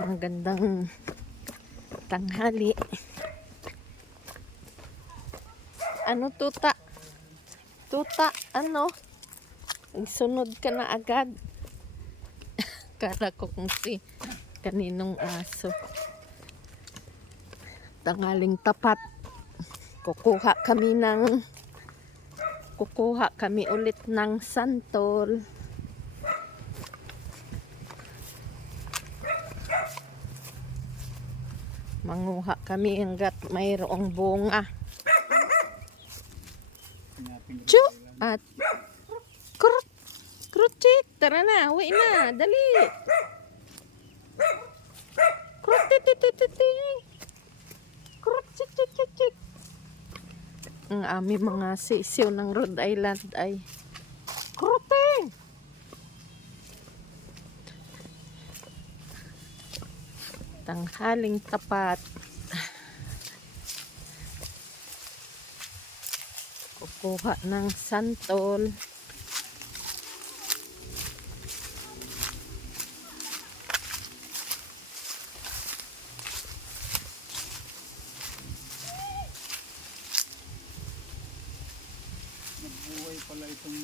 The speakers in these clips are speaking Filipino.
Magandang tanghali. Ano tuta? Tuta, ano? Nagsunod ka na agad. Kala ko kung si kaninong aso. Tanghaling tapat. Kukuha kami ulit ng santol. Manguha kami hanggat mayroong bunga. Chu! At krut! Krutit! Tara na! Uwi na! Dali! Krutititititi! Krutitititi! Ang aming mga sisiw ng Rhode Island ay kruting! Tanghaling tapat. Kukuha ng santol. Nagbuhay pala itong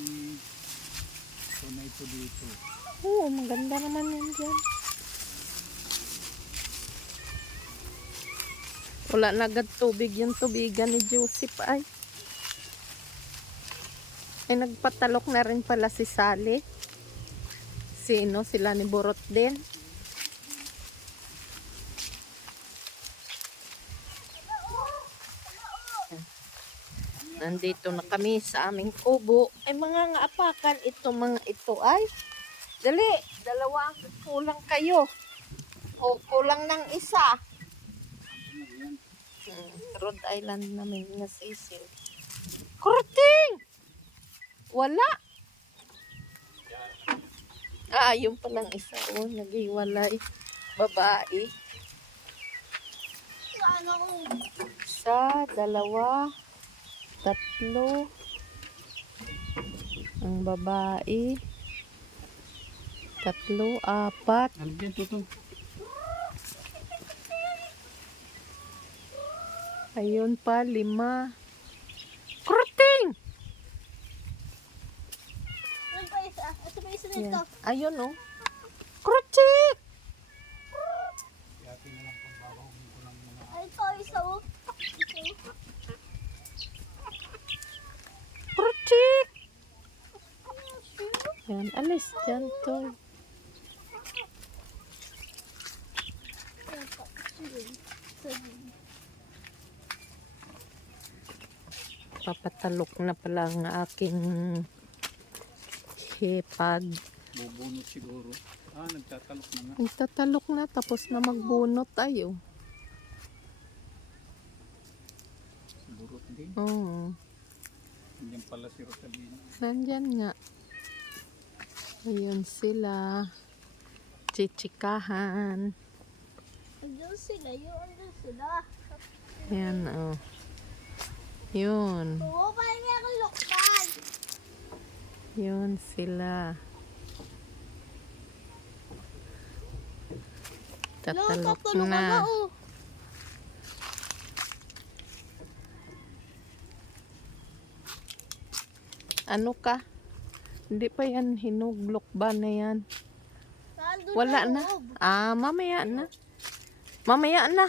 tunay ko dito. Oo, maganda naman yan dyan. Wala na agad tubig yung tubigan ni Joseph ay. Ay nagpatalok na rin pala si Sally. Sino? Sila ni Burot din. Nandito na kami sa aming kubo. Ay mga ngaapakan ito mga ito ay. Dali, dalawa kulang kayo. O kulang ng isa. Rhode Island namin na sisil. Kruting! Wala. Yung palang isa. Oh, naghiwalay. Babae. Isa, dalawa, tatlo. Ang babae. Tatlo, apat. Alvin, tutong. Ayun pa, 5. Kruting! Ano pa isa? Ito pa isa Yan. nito. Ayun oh. Kruting! Yati na lang pagbabawin ko ng mga Ay, ito isa oh. Kruting! Yan, alis dyan to. Papatalok na pala ang aking hipag. bubunot siguro. Nagtatalok na nga. Nagtatalok na tapos na magbunot tayo. Burot din. Oo. Hindi pala si Rosalina. Nandyan nga. Ayun sila. Chichikahan. Andiyan sila, yun andyan sila. Ayan oh. Yun. Oo, parang nga akong lokban. Yun sila. Tatalok Tatulog na. oh. Ano ka? Hindi pa yan hinuglok ba na yan? Nandun Wala sa na. loob. Mamaya na. Mamaya na.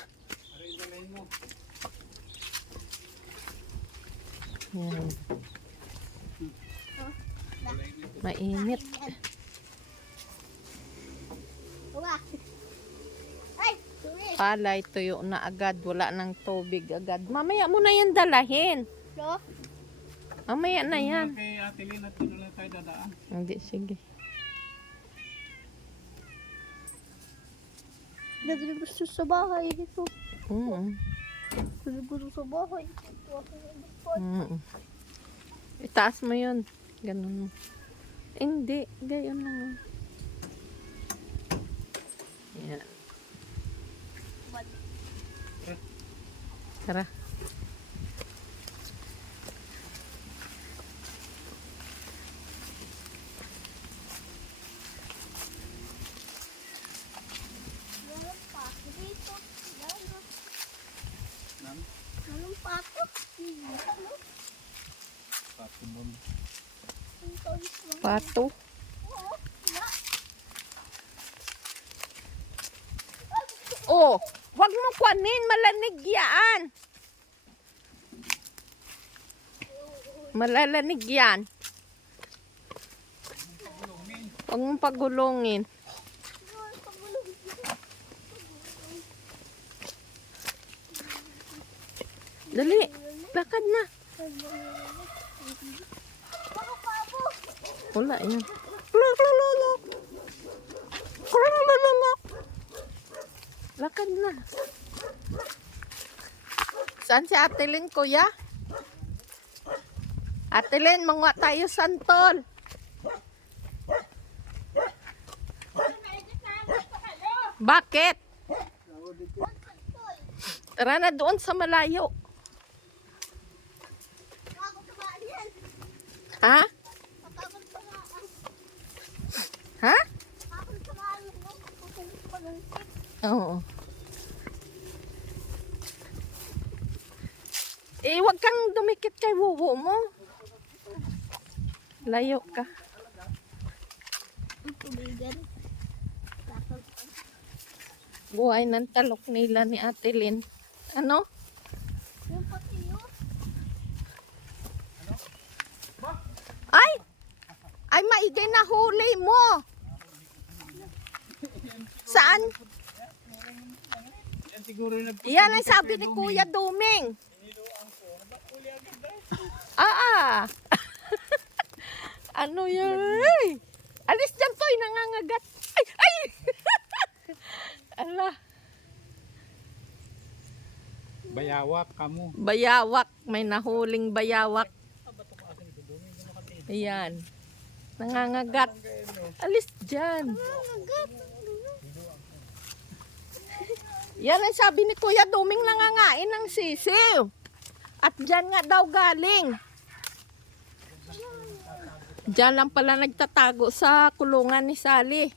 Yan. Mainit. Wala. Ay, sorry. Palay, tuyo na agad. Wala ng tubig agad. Mamaya mo na yan dalahin. No? Mamaya na yan. Kay Ate Lina, doon na lang tayo dadaan. Hindi, sige. Dadali gusto sa bahay dito. Mm. Gusto sa bahay. Itaas mo yun. Ganun mo. Hindi. Gayon lang. Yan. Tara. pato. Oh, wag mo kuanin, malanig yan. Malalanig yan. Huwag mong pagulungin. Dali, lakad na. Wala yan. Lakad na. Saan si Ate Lynn, kuya? Ate Lynn, manguha tayo santol. Bakit? Tara na doon sa malayo. Ha? Ha? Oo. Eh, wag kang dumikit kay wuwo mo. Layo ka. Buhay ng talok nila ni Ate Lynn. Ano? Ay! Ay, maigi na huli mo. Saan? Yan siguro yung Yan ang sabi ni Kuya Duming. Ano yan? Alis dyan, Toy, nangangagat. Ay! Ay! Ala. bayawak kamo. Bayawak. May nahuling bayawak. Ayan. Nangangagat. Alis dyan. Yan ang sabi ni Kuya Duming, nangangain ng sisiw. At dyan nga daw galing. Dyan lang pala nagtatago sa kulungan ni Sally.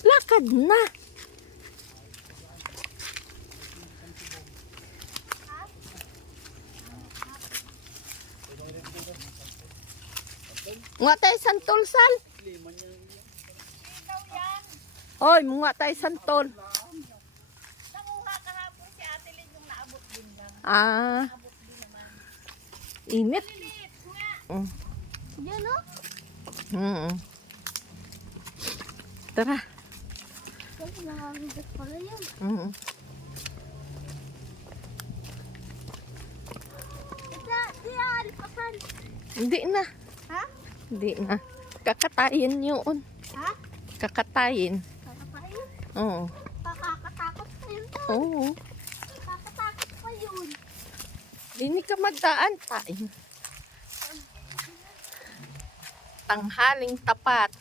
Lakad na. Mga tayo santol, Sal. Hoy, mga tayo santol. Nakuha kahapon si Ate Lynn yung naabot din lang. Ah. Init. Yan o. Tara. Nakakagat pala yan. Di alipasan. Hindi na. Ha? Hindi na. Kakatayin yun. Ha? Kakatayin. Kakapain? Oo. Kakakatakot pa yun to. Oo. Kakatakot pa yun. Hindi ka magdaan tayo. Tanghaling tapat.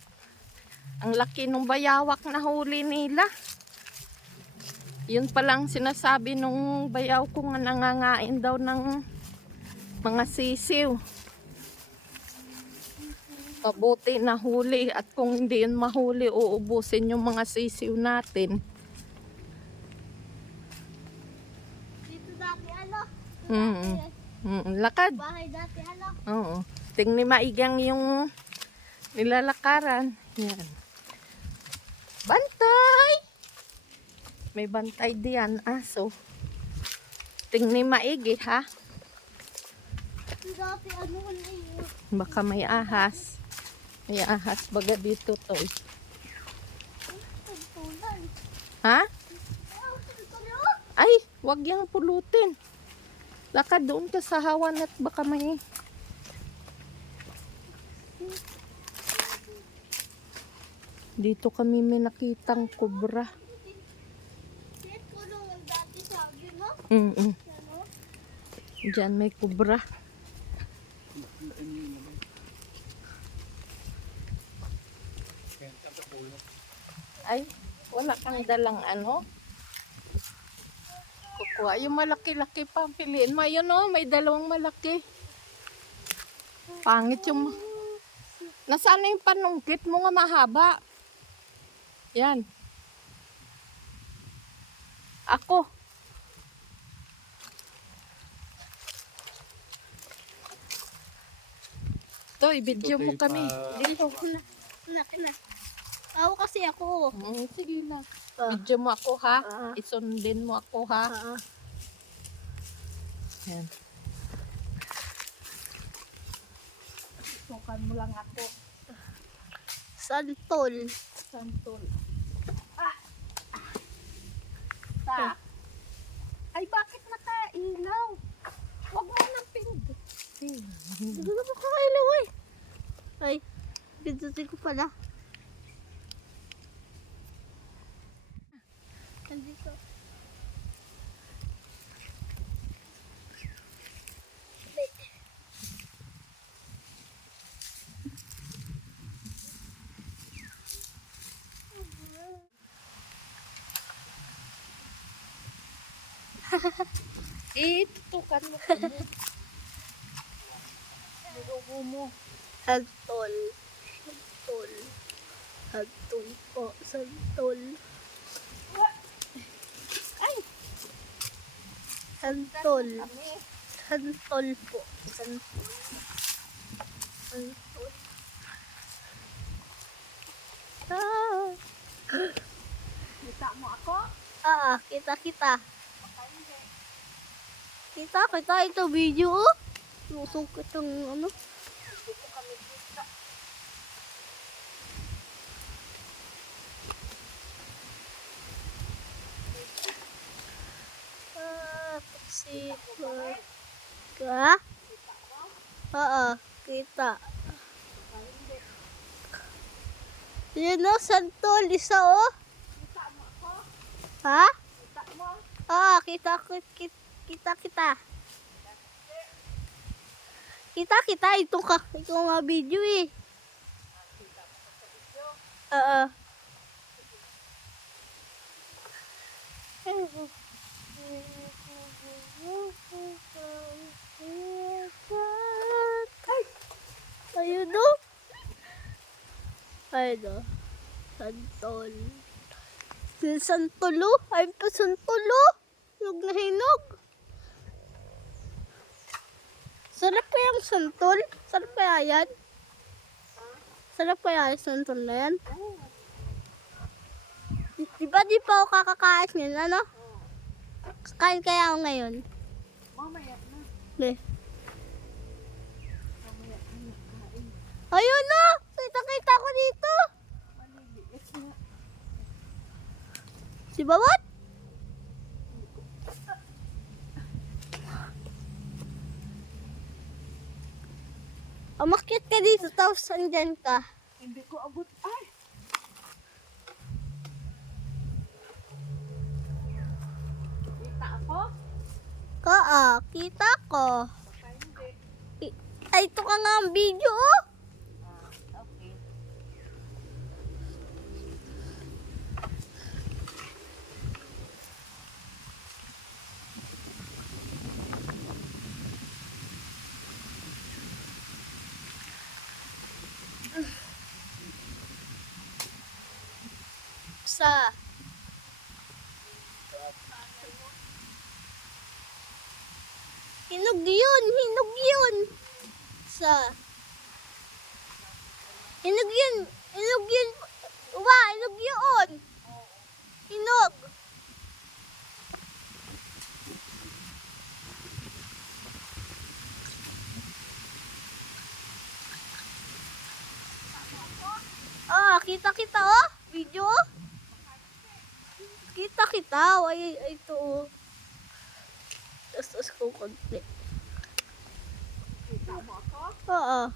Ang laki ng bayawak na huli nila. Yun palang sinasabi nung bayaw ko nga nangangain daw ng mga sisiw. Mabuti na huli at kung hindi yun mahuli, uubusin yung mga sisiw natin. Dito dati ano? Lakad. Bahay dati ano? Oo. Tingni maigang yung nilalakaran. Yan. Bantay! May bantay diyan, aso. Tingni maigi, ha? Dati ano ano yun? Baka may ahas. May ahas baga dito, Toy. Tagtulan. Ha? Tagtulan. Ay, wag yang pulutin. Lakad doon ka sa hawan at baka may... Dito kami may nakitang kobra. Yan kulungan dati sabi mo? Mm-mm. Ano? Diyan may kobra. Ay, wala kang dalang ano? Kukuha. Yung malaki-laki pa. Piliin mo. Ayun o, may dalawang malaki. Pangit yung... Nasaan na yung panungkit mo nga mahaba? Yan. Ako. Toy, video mo kami. Dito, na. Ako kasi ako. Sige na. Ah. Video mo ako ha. Ah. Isundin mo ako ha. Yan. Tukan mo lang ako. Santol. Santol. Ta. Ay, bakit nakailaw? Huwag mo nang pindutin. Hindi ko kakailaw eh. Ay, pindutin ko pala. Nandito. Tutukan mo kami. Nilugo mo. Santol. Santol. Santol po. Santol. Ay! Santol. Kami. Santol po. Santol. Santol. Ah. Kita mo ako? Kita. Kita ito video oh. Susungkit ang ano. Hindi mo kami kita. Kasi ka? Oo, kita. Yun o, santol, isa oh. Kita mo ako? Ha? Kita mo? Kita. Kita, itong mga video eh. Kita mo sa video. Oo. Ayun o. Ayun o. Santol. Santolo? Ayun pa santolo. Hinog na hinog. Sarap kaya yung santol? Sarap kaya yan? Sarap kaya yung santol na yan? Di ba di pa ako kakakain yun, ano? Kakain kaya ako ngayon? Mamaya na. Hindi. Mamaya na kain. Ayun na! Kita ko dito! Maliliit na. Si Bawat? Umakyat ka dito, tapos andyan ka. Hindi ko abot. Ay! Kita ako? Kita ko. Baka hindi. Ay, ito ka nga ang video, oh! Okay. Sa hinog yun. Sa hinog yun. Hinog yun. Hinog. Kita oh. Video. Kita. Ay, ito oh. Tapos ko konti. Kita mo ako? Oo.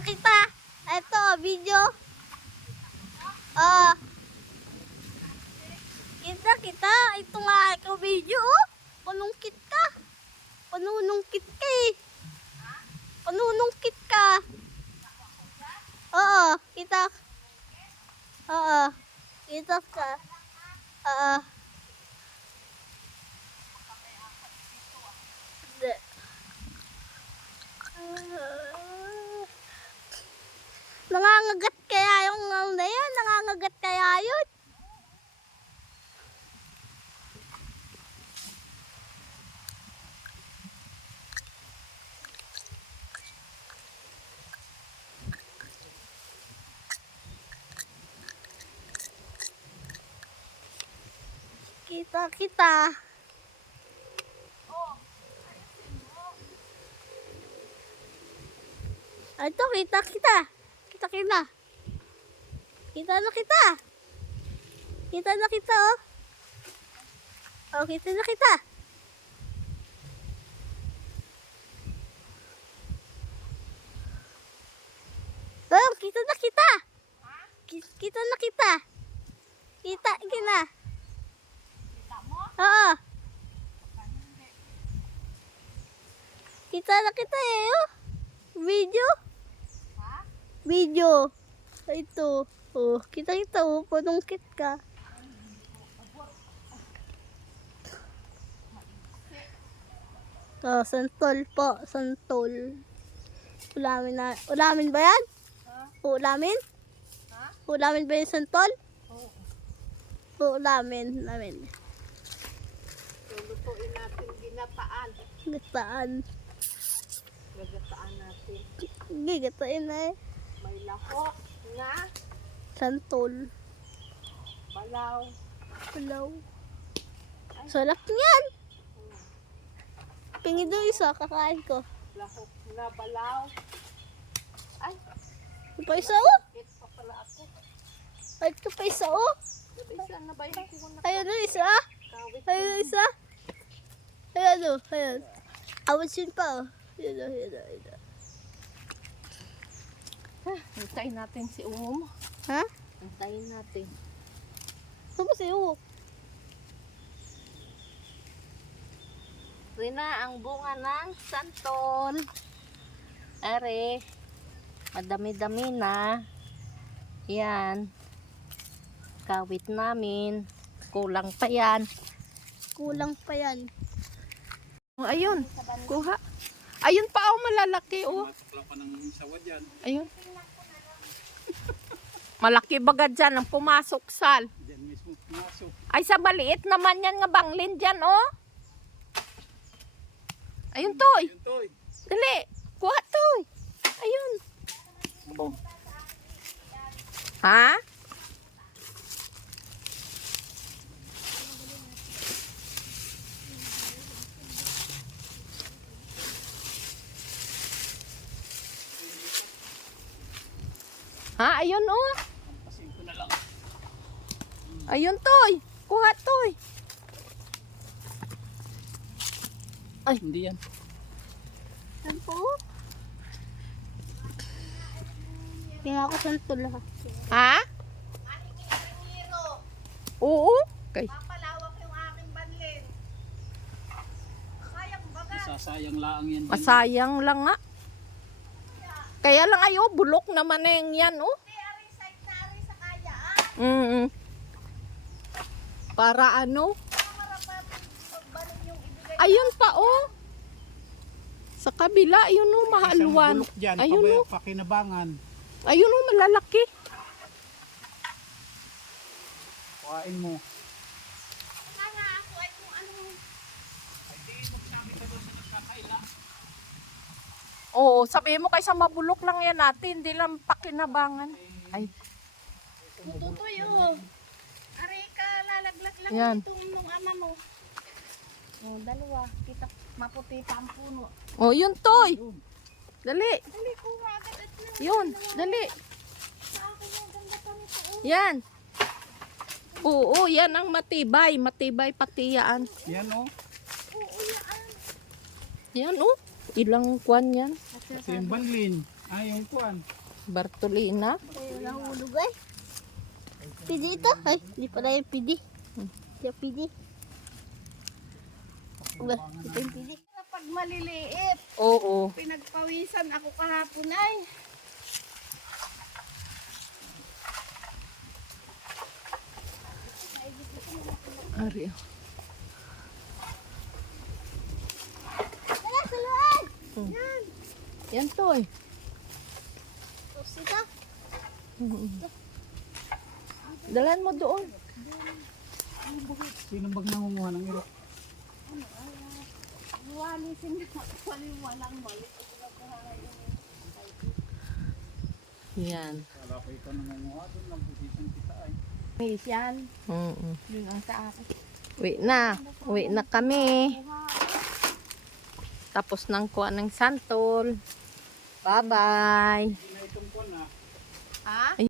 Kita. Ito, video. Kita. Ito nga, ikaw video, oh. Panungkit ka. Panunungkit ka eh. Panunungkit ka. Oo, kita. Oo. Dito ka. Ah. Hindi. Nangangagat kaya yung na yun? Nangangagat kaya yun? Kita kita. Ito, kita kita. Kita kita. Kita na kita. Kita na kita, oh. Oh, kita na kita. Oh, kita na kita. Kita na kita. Kita, kita. Oo. Kita na kita eh, oh. Video. Video. Ito. Oh, kita oh, panungkit ka. Oh, santol po, santol. Ulamin ba yan? Ulamin? Ulamin ba yung santol? Ulamin. Lulutuin natin ginataan. Gataan. Gagataan natin. Gigatain na eh. May lahok na Santol. balaw. Hello. Sarap niyan. Pingi doon isa, kakain ko. Lahok na balaw. Ay, Ito pa isa oh. ito pa pala ako. Ay, ito pa isa oh. Isa na ba yung kuha na Ayun doon isa. kawit? Ayun isa. Ayun oh. Ayun. Awasin pa oh. Ayun. Hintayin natin si Umo. Ha? Hintayin natin. Saan ba si Uwok? Rina ang bunga ng santol. Are, madami-dami na. Yan. Kawit namin. Kulang pa yan. Kulang pa yan. Oh, ayun. Kuha. Ayun pa oh, malalaki oh. Matukla pa ng sawa dyan. Ayun. Malaki baga dyan ang pumasok sal. Dyan mismo pumasok. Ay sa maliit naman yan nga banglin dyan oh. Ayun toy. Yun toy. Dali. Kuha toy. Ayun. Oh. Ha? Ha? Ayun oh. Pasin ko na lang. Ayun toy. Kuha toy. Hindi yan. Saan po? Tingnan ko santol ha. Ha? Oo. Okay. Papalawak yung aking banlin. Sayang baga. Sasayang laang yan. Masayang lang nga. Kaya lang ayo, bulok naman na yung yan oh. Hindi, ari side na ari sa kayaan. Mm. Para ano? Marapat magbalin yung ibigay. Ayun pa oh. Sa kabila, ayun oh, mahaluan. Isang bulok dyan. Ayun oh. Pakinabangan. Ayun oh, malalaki. Kuhain mo. Nga nga ako ay kung ano. Oo, sabi mo kaysa mabulok lang yan natin, hindi lang pakinabangan. Ay, Tututoy oh. Ari ka lalaglag lang Yan. itong nung ama mo. Oh, dalawa. Kita maputi pa ang puno. oh yun toy. Dali. Dali ko agad at nang Yun, dali. sa akin yung ganda pa nito oh. Yan. Oo, yan ang matibay. Matibay pati yan. Yan o. Oo, yan. Yan oh. Ilang kwan yan? Kasi yung banlin. Yung kuhan. Bartolina. Ay, nahulog ay. Pidi ito? Ay, hindi pala yung pidi. Hindi yung pidi. Ba, ito yung pidi. Kapag maliliit, Oo. pinagpawisan ako kahapon ay. Hari. Tara, sa loob! Hmm. Yan. Yan to eh. Tapos ito. Dalan mo doon. Sino bang nangunguha ng iro? Walisin na. Walang mali. Yan. Wala ko ikaw nangunguha doon lang position kita ay. Miss yan. Mm-mm. Yun ang sa akin. Uwi na. Uwi na kami. Tapos nang kuha ng santol. Bye-bye. Hindi na itong kuwan ah. Ha?